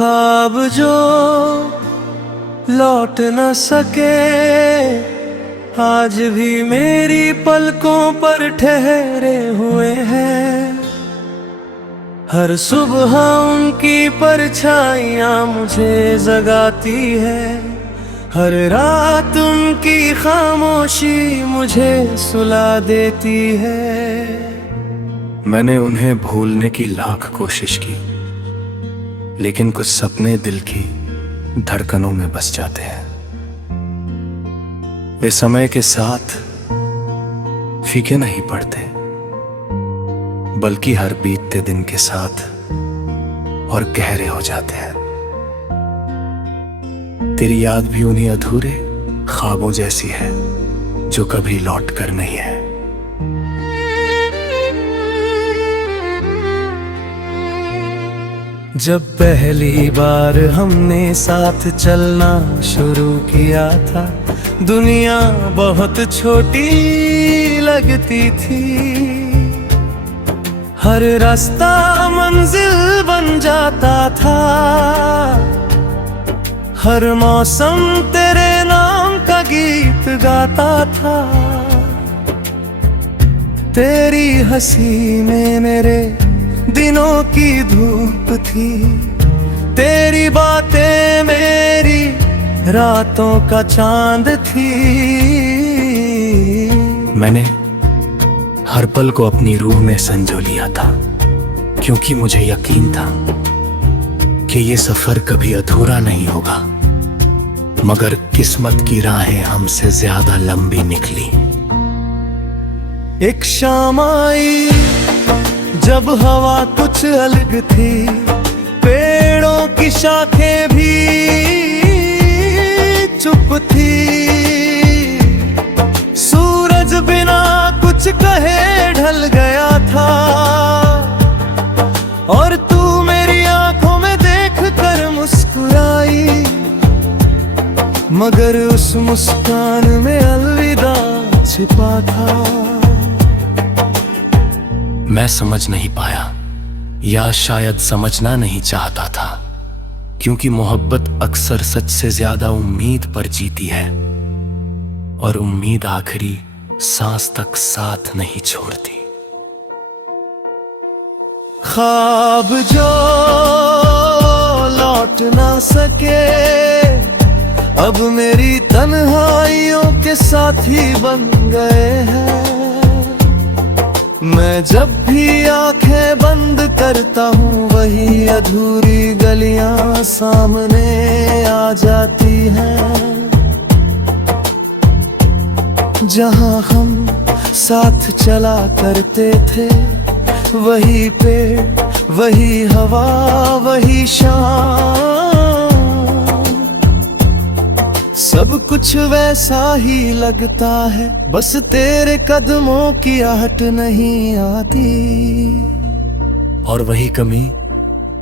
ख्वाब जो लौट न सके आज भी मेरी पलकों पर ठहरे हुए हैं। हर सुबह उनकी परछाइयाँ मुझे जगाती है, हर रात उनकी खामोशी मुझे सुला देती है। मैंने उन्हें भूलने की लाख कोशिश की, लेकिन कुछ सपने दिल की धड़कनों में बस जाते हैं। वे समय के साथ फीके नहीं पड़ते, बल्कि हर बीतते दिन के साथ और गहरे हो जाते हैं। तेरी याद भी उन्हीं अधूरे ख्वाबों जैसी है जो कभी लौट कर नहीं है। जब पहली बार हमने साथ चलना शुरू किया था, दुनिया बहुत छोटी लगती थी। हर रास्ता मंजिल बन जाता था, हर मौसम तेरे नाम का गीत गाता था। तेरी हंसी में मेरे दिनों की धूप थी, तेरी बातें मेरी रातों का चांद थी। मैंने हर पल को अपनी रूह में संजो लिया था, क्योंकि मुझे यकीन था कि ये सफर कभी अधूरा नहीं होगा। मगर किस्मत की राहें हमसे ज्यादा लंबी निकली। एक शाम आई जब हवा कुछ अलग थी, पेड़ों की शाखें भी चुप थी। सूरज बिना कुछ कहे ढल गया था, और तू मेरी आंखों में देख कर मुस्कुराई। मगर उस मुस्कान में अलविदा छिपा था। मैं समझ नहीं पाया, या शायद समझना नहीं चाहता था, क्योंकि मोहब्बत अक्सर सच से ज्यादा उम्मीद पर जीती है, और उम्मीद आखिरी सांस तक साथ नहीं छोड़ती। ख्वाब जो लौट ना सके अब मेरी तन्हाइयों के साथी बन गए हैं। मैं जब भी आंखें बंद करता हूँ, वही अधूरी गलियां सामने आ जाती हैं। जहाँ हम साथ चला करते थे, वही पेड़, वही हवा, वही शाम, सब कुछ वैसा ही लगता है। बस तेरे कदमों की आहट नहीं आती। और वही कमी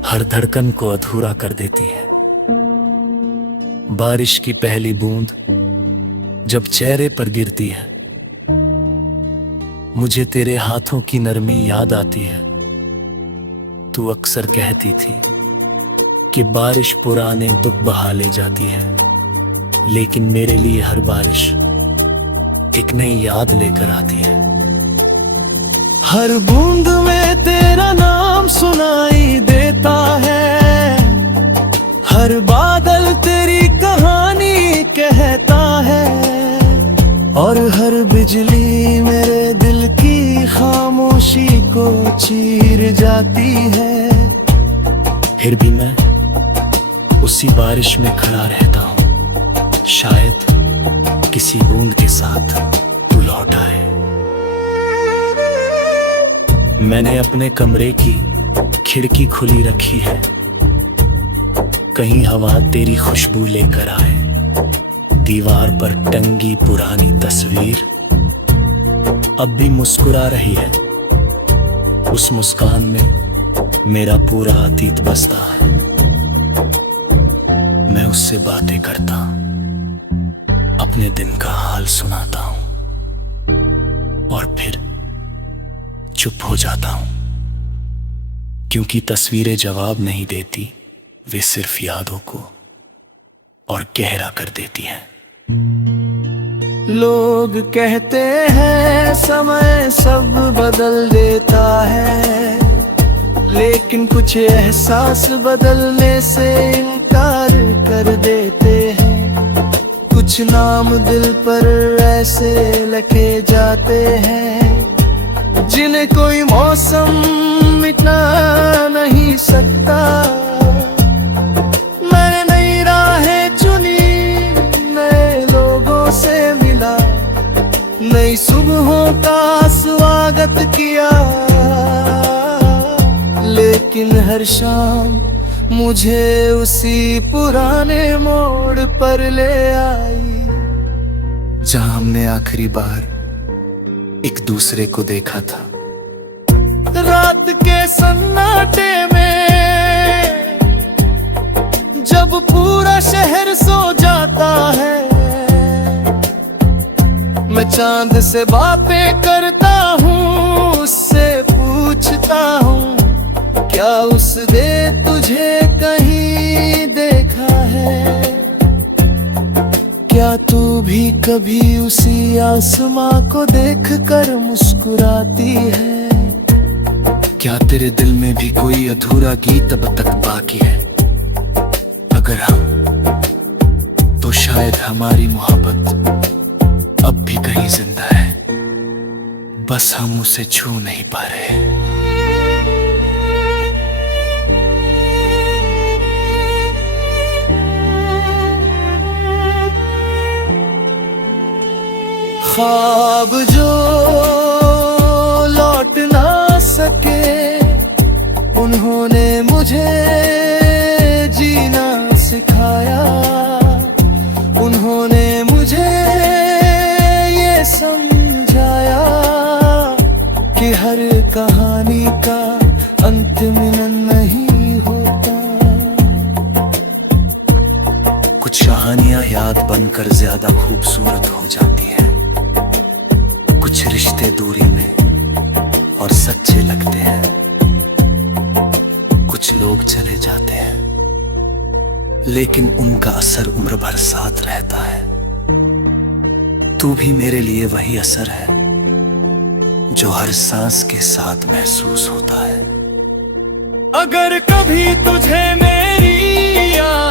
हर धड़कन को अधूरा कर देती है। बारिश की पहली बूंद जब चेहरे पर गिरती है, मुझे तेरे हाथों की नरमी याद आती है। तू अक्सर कहती थी कि बारिश पुराने दुख बहा ले जाती है, लेकिन मेरे लिए हर बारिश एक नई याद लेकर आती है। हर बूंद में तेरा नाम सुनाई देता है, हर बादल तेरी कहानी कहता है, और हर बिजली मेरे दिल की खामोशी को चीर जाती है। फिर भी मैं उसी बारिश में खड़ा रहता हूँ, शायद किसी बूंद के साथ तू लौट आए। मैंने अपने कमरे की खिड़की खुली रखी है, कहीं हवा तेरी खुशबू लेकर आए। दीवार पर टंगी पुरानी तस्वीर अब भी मुस्कुरा रही है। उस मुस्कान में मेरा पूरा अतीत बसता है। मैं उससे बातें करता हूं, अपने दिन का हाल सुनाता हूं, और फिर चुप हो जाता हूं, क्योंकि तस्वीरें जवाब नहीं देती, वे सिर्फ यादों को और गहरा कर देती हैं। लोग कहते हैं समय सब बदल देता है, लेकिन कुछ एहसास बदलने से इनकार कर देते हैं। कुछ नाम दिल पर ऐसे लिखे जाते हैं जिन्हें कोई मौसम मिटा नहीं सकता। मैंने नई राहें चुनी, नए लोगों से मिला, नई सुबहों का स्वागत किया, लेकिन हर शाम मुझे उसी पुराने मोड़ पर ले आई जहां हमने आखिरी बार एक दूसरे को देखा था। रात के सन्नाटे में जब पूरा शहर सो जाता है, मैं चांद से बातें करता हूँ, उससे पूछता हूँ क्या उसने तुझे कहीं देखा है। क्या तू भी कभी उसी आसमां को देखकर मुस्कुराती है? क्या तेरे दिल में भी कोई अधूरा गीत अब तक बाकी है? अगर हम, तो शायद हमारी मोहब्बत अब भी कहीं जिंदा है, बस हम उसे छू नहीं पा रहे। ख्वाब जो लौट ना सके, उन्होंने मुझे जीना सिखाया। उन्होंने मुझे ये समझाया कि हर कहानी का अंत मिलन नहीं होता। कुछ कहानियां याद बनकर ज्यादा खूबसूरत हो जाती है, कुछ रिश्ते दूरी में और सच्चे लगते हैं, कुछ लोग चले जाते हैं लेकिन उनका असर उम्र भर साथ रहता है। तू भी मेरे लिए वही असर है जो हर सांस के साथ महसूस होता है। अगर कभी तुझे मेरी याद